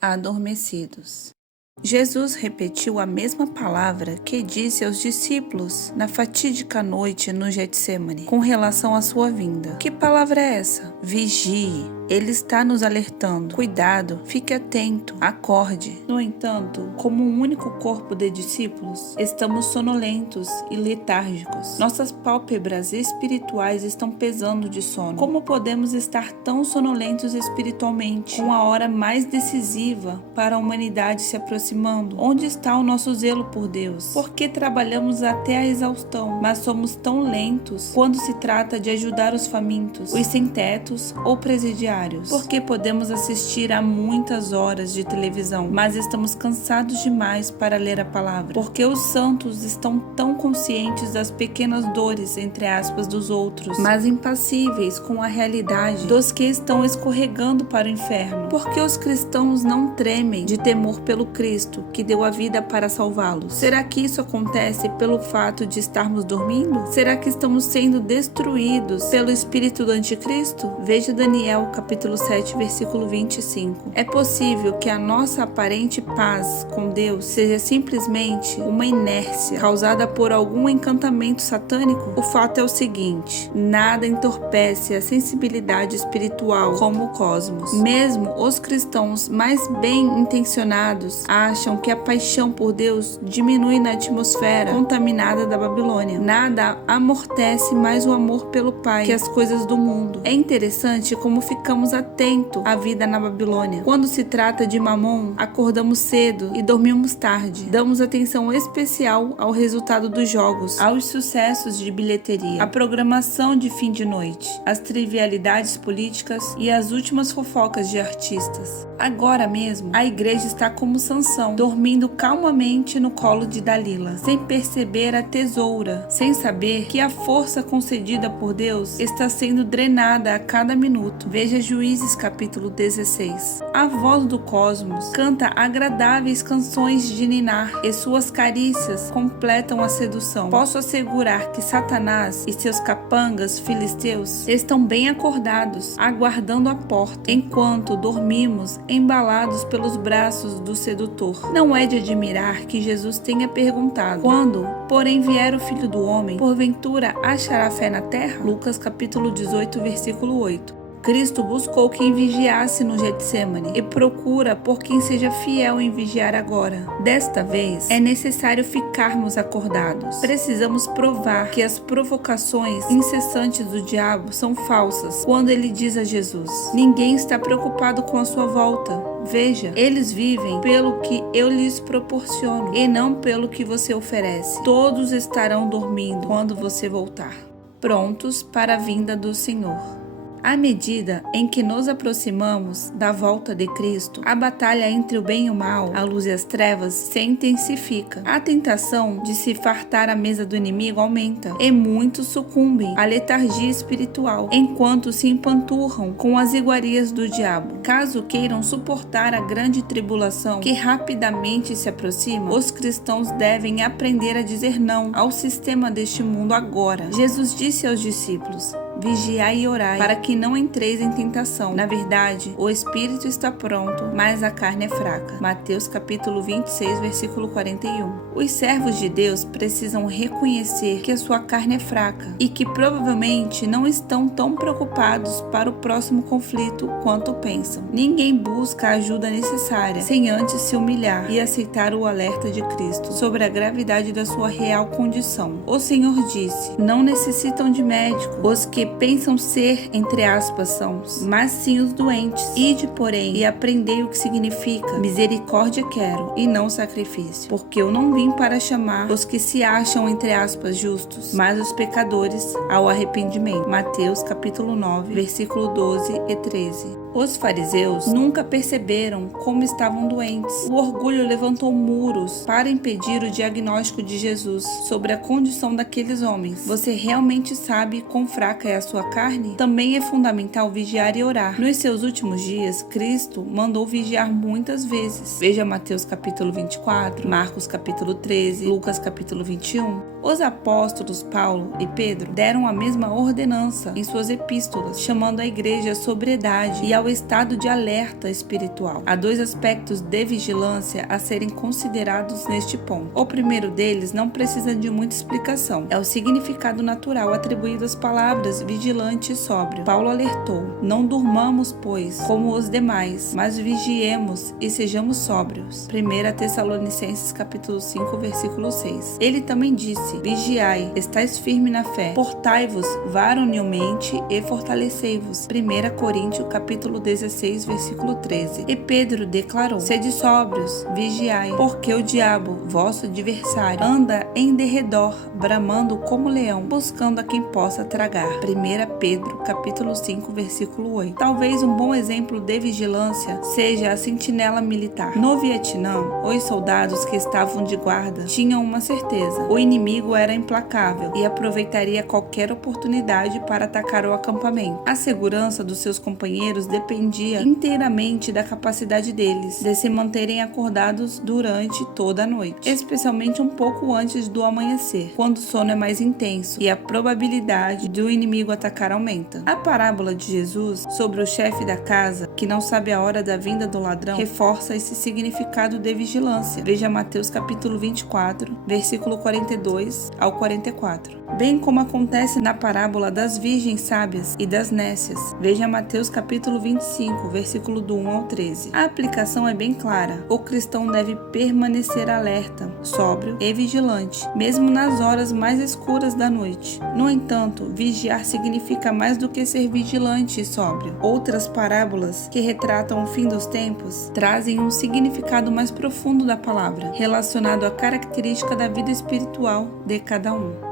adormecidos. Jesus repetiu a mesma palavra que disse aos discípulos na fatídica noite no Getsêmani, com relação à sua vinda. Que palavra é essa? Vigie. Ele está nos alertando. Cuidado, fique atento, acorde. No entanto, como um único corpo de discípulos, estamos sonolentos e letárgicos. Nossas pálpebras espirituais estão pesando de sono. Como podemos estar tão sonolentos espiritualmente, com a hora mais decisiva para a humanidade se aproximando? Onde está o nosso zelo por Deus? Por que trabalhamos até a exaustão, mas somos tão lentos quando se trata de ajudar os famintos, os sem-tetos ou presidiários? Porque podemos assistir a muitas horas de televisão, mas estamos cansados demais para ler a palavra. Porque os santos estão tão conscientes das pequenas dores, entre aspas, dos outros, mas impassíveis com a realidade dos que estão escorregando para o inferno. Porque os cristãos não tremem de temor pelo Cristo, que deu a vida para salvá-los. Será que isso acontece pelo fato de estarmos dormindo? Será que estamos sendo destruídos pelo espírito do anticristo? Veja Daniel capítulo 7, versículo 25. É possível que a nossa aparente paz com Deus seja simplesmente uma inércia causada por algum encantamento satânico? O fato é o seguinte: nada entorpece a sensibilidade espiritual como o cosmos. Mesmo os cristãos mais bem intencionados acham que a paixão por Deus diminui na atmosfera contaminada da Babilônia. Nada amortece mais o amor pelo Pai que as coisas do mundo. É interessante como ficamos atentos à vida na Babilônia. Quando se trata de Mamon, acordamos cedo e dormimos tarde. Damos atenção especial ao resultado dos jogos, aos sucessos de bilheteria, à programação de fim de noite, às trivialidades políticas e às últimas fofocas de artistas. Agora mesmo, a igreja está como Sansão, dormindo calmamente no colo de Dalila, sem perceber a tesoura, sem saber que a força concedida por Deus está sendo drenada a cada minuto. Veja Juízes capítulo 16. A voz do cosmos canta agradáveis canções de ninar e suas carícias completam a sedução. Posso assegurar que Satanás e seus capangas filisteus estão bem acordados, aguardando a porta, enquanto dormimos embalados pelos braços do sedutor. Não é de admirar que Jesus tenha perguntado: quando, porém, vier o Filho do Homem, porventura achará fé na terra? Lucas capítulo 18, versículo 8. Cristo buscou quem vigiasse no Getsêmani e procura por quem seja fiel em vigiar agora. Desta vez, é necessário ficarmos acordados. Precisamos provar que as provocações incessantes do diabo são falsas quando ele diz a Jesus: ninguém está preocupado com a sua volta. Veja, eles vivem pelo que eu lhes proporciono e não pelo que você oferece. Todos estarão dormindo quando você voltar, prontos para a vinda do Senhor. À medida em que nos aproximamos da volta de Cristo, a batalha entre o bem e o mal, a luz e as trevas, se intensifica. A tentação de se fartar à mesa do inimigo aumenta, e muitos sucumbem à letargia espiritual, enquanto se empanturram com as iguarias do diabo. Caso queiram suportar a grande tribulação que rapidamente se aproxima, os cristãos devem aprender a dizer não ao sistema deste mundo agora. Jesus disse aos discípulos: vigiai e orai, para que não entreis em tentação. Na verdade, o espírito está pronto, mas a carne é fraca. Mateus capítulo 26, versículo 41. Os servos de Deus precisam reconhecer que a sua carne é fraca e que provavelmente não estão tão preocupados para o próximo conflito quanto pensam. Ninguém busca a ajuda necessária sem antes se humilhar e aceitar o alerta de Cristo sobre a gravidade da sua real condição. O Senhor disse: não necessitam de médico os que pensam ser, entre aspas, sãos, mas sim os doentes. Ide, porém, e aprendei o que significa: misericórdia quero, e não sacrifício. Porque eu não vim para chamar os que se acham, entre aspas, justos, mas os pecadores ao arrependimento. Mateus capítulo 9, versículo 12 e 13. Os fariseus nunca perceberam como estavam doentes. O orgulho levantou muros para impedir o diagnóstico de Jesus sobre a condição daqueles homens. Você realmente sabe quão fraca é a sua carne? Também é fundamental vigiar e orar. Nos seus últimos dias, Cristo mandou vigiar muitas vezes. Veja Mateus capítulo 24, Marcos capítulo 13, Lucas capítulo 21. Os apóstolos Paulo e Pedro deram a mesma ordenança em suas epístolas, chamando a igreja à sobriedade e ao é o estado de alerta espiritual. Há dois aspectos de vigilância a serem considerados neste ponto. O primeiro deles não precisa de muita explicação. É o significado natural atribuído às palavras vigilante e sóbrio. Paulo alertou: não durmamos, pois, como os demais, mas vigiemos e sejamos sóbrios. 1 Tessalonicenses capítulo 5, versículo 6. Ele também disse: vigiai, estais firme na fé, portai-vos varonilmente e fortalecei-vos. 1 Coríntios capítulo 16, versículo 13. E Pedro declarou: sede sóbrios, vigiai, porque o diabo, vosso adversário, anda em derredor, bramando como leão, buscando a quem possa tragar. 1 Pedro capítulo 5, versículo 8. Talvez um bom exemplo de vigilância seja a sentinela militar. No Vietnã, os soldados que estavam de guarda tinham uma certeza: o inimigo era implacável e aproveitaria qualquer oportunidade para atacar o acampamento. A segurança dos seus companheiros dependia inteiramente da capacidade deles de se manterem acordados durante toda a noite, especialmente um pouco antes do amanhecer, quando o sono é mais intenso e a probabilidade do inimigo atacar aumenta. A parábola de Jesus sobre o chefe da casa, que não sabe a hora da vinda do ladrão, reforça esse significado de vigilância. Veja Mateus capítulo 24, versículo 42 ao 44. Bem como acontece na parábola das virgens sábias e das nécias. Veja Mateus capítulo 25, versículo do 1 ao 13. A aplicação é bem clara. O cristão deve permanecer alerta, sóbrio e vigilante, mesmo nas horas mais escuras da noite. No entanto, vigiar significa mais do que ser vigilante e sóbrio. Outras parábolas que retratam o fim dos tempos trazem um significado mais profundo da palavra, relacionado à característica da vida espiritual de cada um.